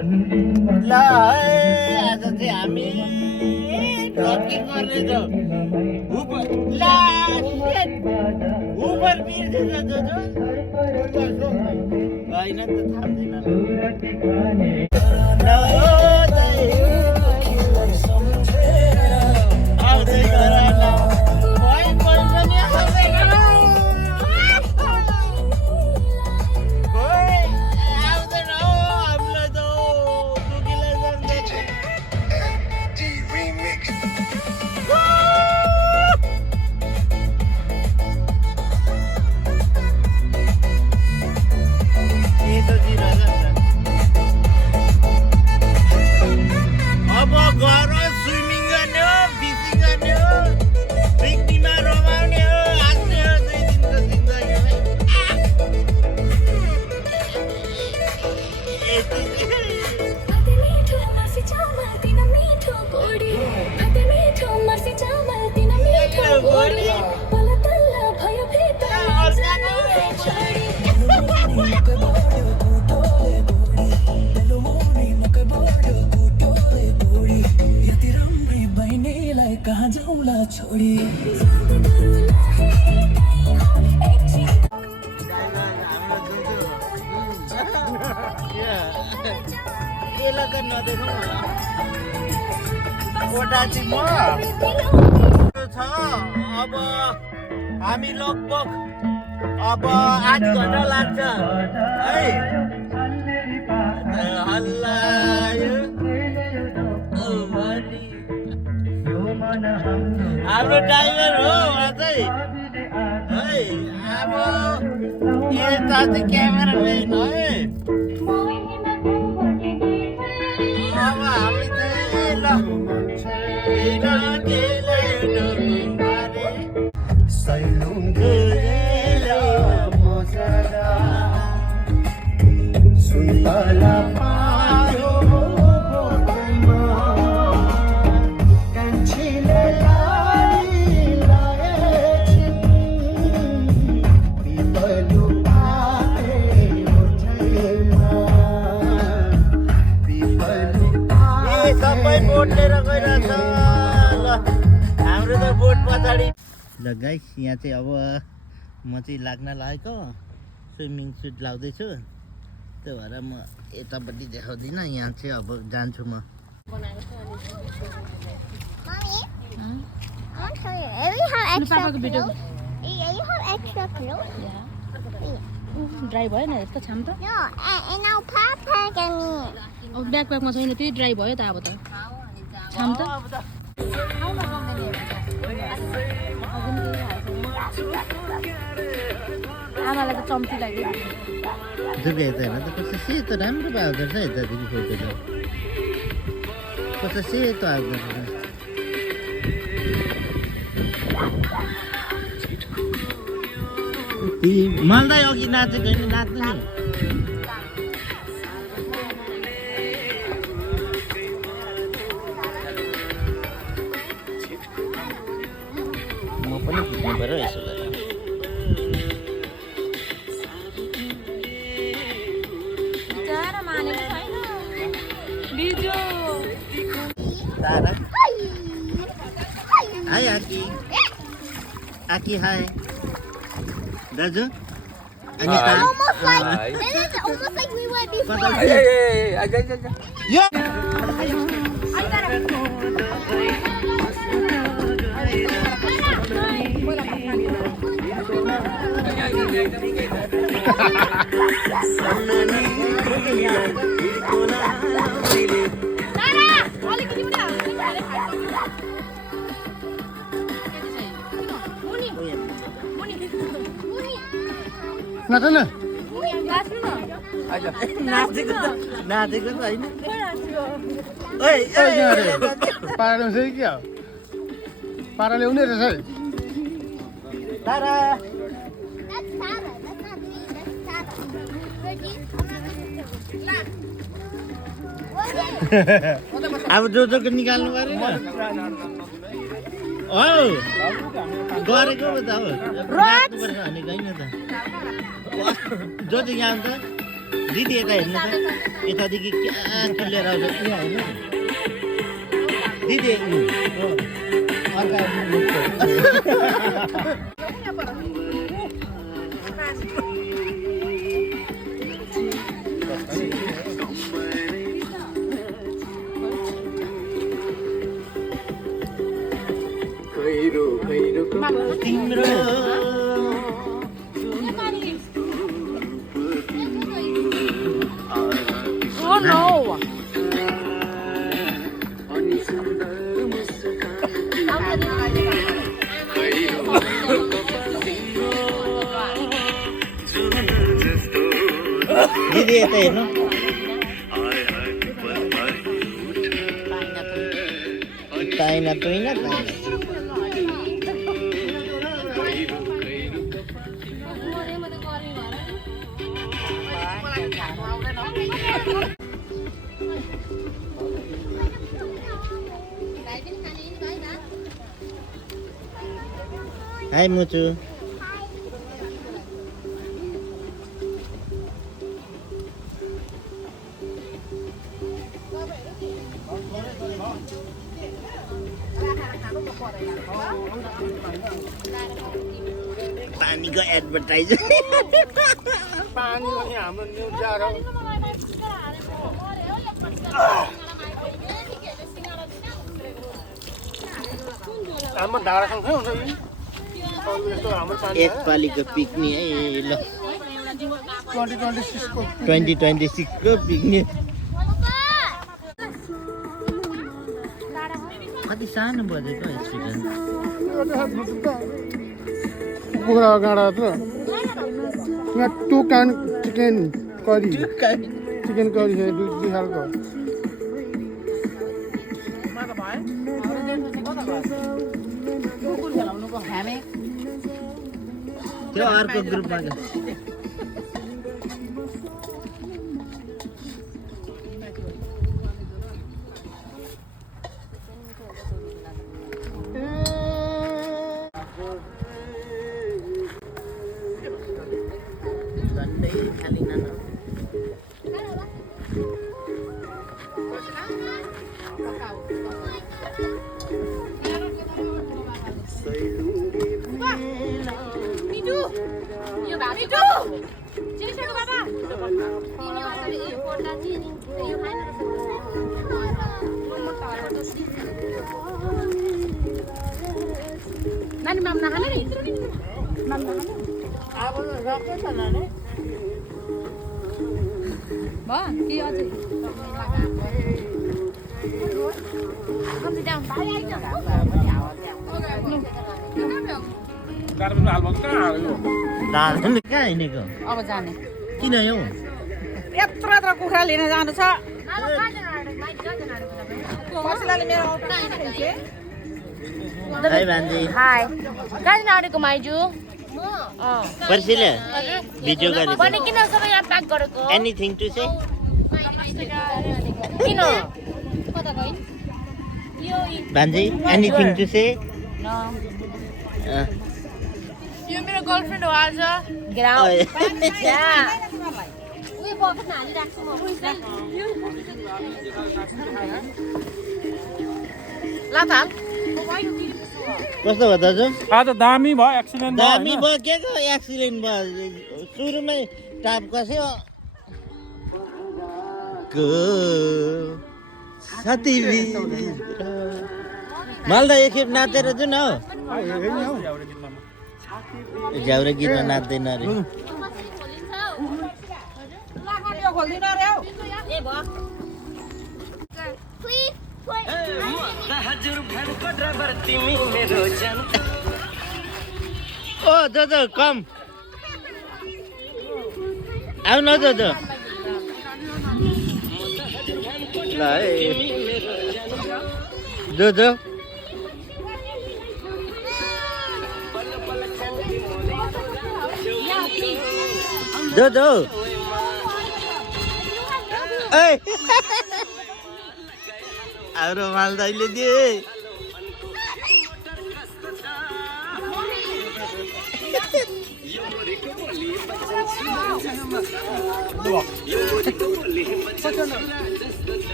ल आज चाहिँ हामी ट्रकिङ गर्नेछौँ उबर बिर्सेछ जोजो होइन त थाम्दैन आउँदै गर न पनि आउँदैन आउँदैन हौ हामीलाई त दुखीलाई सम्झेर अब घर स्विमिङ गर्ने हो फिसिङ गर्ने हो पिकनिकमा रमाउने हो हाँस्ने हो 2 दिनको कहाँ जाऊला छोडी यसलाई त नदेखाउँ कोटा चाहिँ म छ अब हामी लगभग अब 8 घन्टा लाग्छ है हल्ला हाम्रो ड्राइभर हो चाहिँ है अब यता चाहिँ क्यामेराम्यान है अब हामी चाहिँ ल सुन्तला पारो सबै बोट लिएर गइरहेछ ल हाम्रो त बोट पछाडि ल गाइस यहाँ चाहिँ अब म चाहिँ लाग्न लागेको स्विमिङ सुट लाउँदैछु त्यो भएर म यतापट्टि देखाउँदिनँ यहाँ चाहिँ अब जान्छु म ड्राई भएन यस्तो छाम त ब्याकप्याकमा छैन त्यही ड्राई भयो त अब त छाम त आमालाई त चम्ची लाग्यो दुःख यता हेर्न त कस्तो सेतो राम्रो भएको रहेछ यतादेखि फोटो त कस्तो सेतो आएको रहेछ मल्दै अघि नाचेको नि नाच्नु नि म पनि खिच्नु पऱ्यो यसो गरेर तारा हाय आकी आकी हाय दाजु अनि Almost like this is almost like we went before. यो नाच्न नाचेको त होइन पारा ल्याउँछ कि क्या पारा ल्याउने रहेछ है तारा That's Tara. That's not me. That's Tara. Reggie, अब जो जोको निकाल्नु पऱ्यो हो गरेको पो त हो नाच्नुपर्छ भनेको होइन त जो चाहिँ यहाँ त दिदी यता हेर्नु त यतादेखि क्या क्लियर आउँछ यहाँ हेर्नु दिदी तिम्रो Oh no! दिदी यता हेर्नु ताइना तुइना हाय मुचु पानीको एडभर्टाइज पानी पनि हाम्रो न्युज जाडो हाम्रो धारासँगै हुन्छ नि यस्तो हाम्रो पानी एक पालीको पिकनिक है ल 2026 को 2026 को पिकनिक कति सानो बजेको स्टुडेन्ट कुखुरा गाडा त यहाँ टु कान चिकन करी चिकन करी है दुई खालको त्यो अर्को ग्रुपमा Nani mam nahane ni? Mam nahane? Ba, ki aje. Come sit down. दादा कहाँ हिँडेको अब जाने किन यो यत्रो यत्रो कुखुरा लिन जानु छ कसैले मेरो हाय भान्जी हाय कहाँ जान आँटेको माइजू पर्सिले भिडियो गरेको भने किन सबै यहाँ प्याक गरेको एनीथिङ टु से किन कता गइन् यो भान्जी एनीथिङ टु से यो मेरो गर्लफ्रेन्ड हो आज ग्राउन्ड उयो बक्स हाली राख्छु म ल त कस्तो भयो दाजु आज दामी भयो एक्सिडेन्ट दामी भयो के को एक्सिडेन्ट भयो सुरुमै टाप कस्यो को साथी मालदा एकखेप नाचेर जाउँ न झ्याउरे गीतमा नाच्दैन अरे ओ दादा कम आऊ न दादा ल दादा दादा ए आरो मालदाइले दे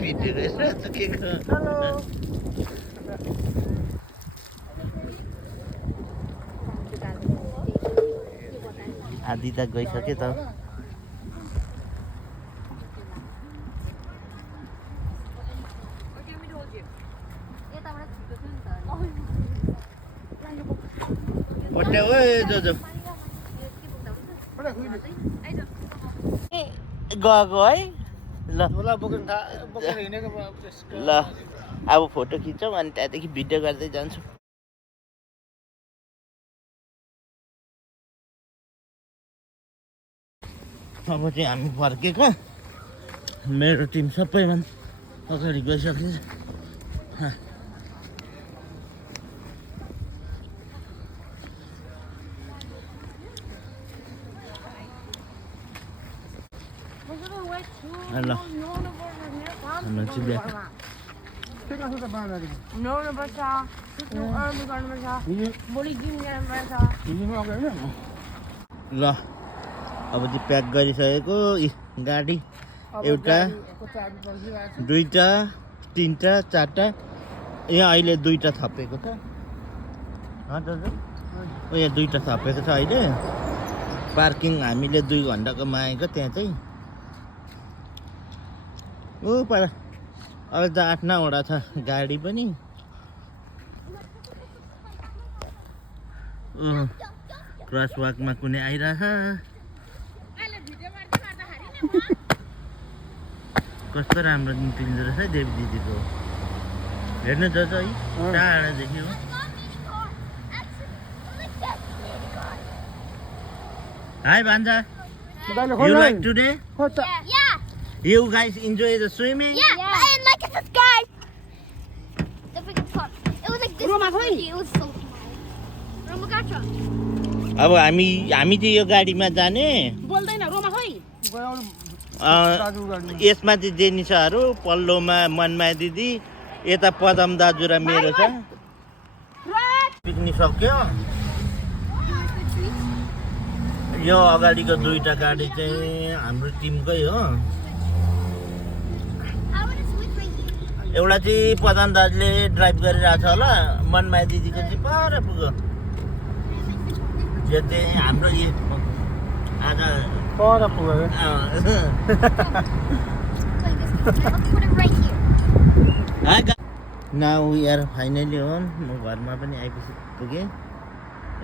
भिडियो रहेछ चुकेको आधी त गइसक्यो त पट्या ओए जो गएको है ल ल अब फोटो खिच्छौँ अनि त्यहाँदेखि भिडियो गर्दै जान्छु अब चाहिँ हामी फर्केको मेरो टिम सबैभन्दा अगाडि गइसकेछ ल हाम्रो चाहिँ बिहा ल अब चाहिँ प्याक गरिसकेको गाडी एउटा दुईटा तिनटा चारटा यहाँ अहिले दुईटा थपेको छ यहाँ दुईटा थपेको छ अहिले पार्किङ हामीले 2 घन्टाको मागेको त्यहाँ चाहिँ ओ पर अब त 8-9 वटा छ गाडी पनि क्रस वाकमा कुनै आइरहेछ कस्तो राम्रो निक्लिँदो रहेछ है देवी दिदीको हेर्नु त है टाढादेखि हो high भान्जा You like today? Yeah. You guys enjoy the swimming? Yeah. And like it's this guy. The freaking fun. It was like this. It was so small. Roma gotcha. अब हामी चाहिँ यो गाडीमा जाने बोल्दैन रोमा खोइ यसमा चाहिँ जेनिसाहरू पल्लोमा मनमाया दिदी यता पदम दाजु र मेरो छ पिकनिक सक्यो यो अगाडिको दुईटा गाडी चाहिँ हाम्रो टिमकै हो एउटा चाहिँ प्रधान दाजुले ड्राइभ गरिरहेछ होला मनमाया दिदीको चाहिँ पर पुग्यो यो चाहिँ हाम्रो आज पर पुग्यो now we are finally home म घरमा पनि आइपुगेँ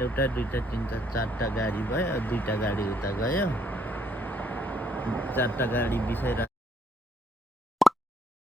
एउटा दुईटा तिनटा चारटा गाडी भयो दुईटा गाडी उता गयो चारटा गाडी बिसाइरहेको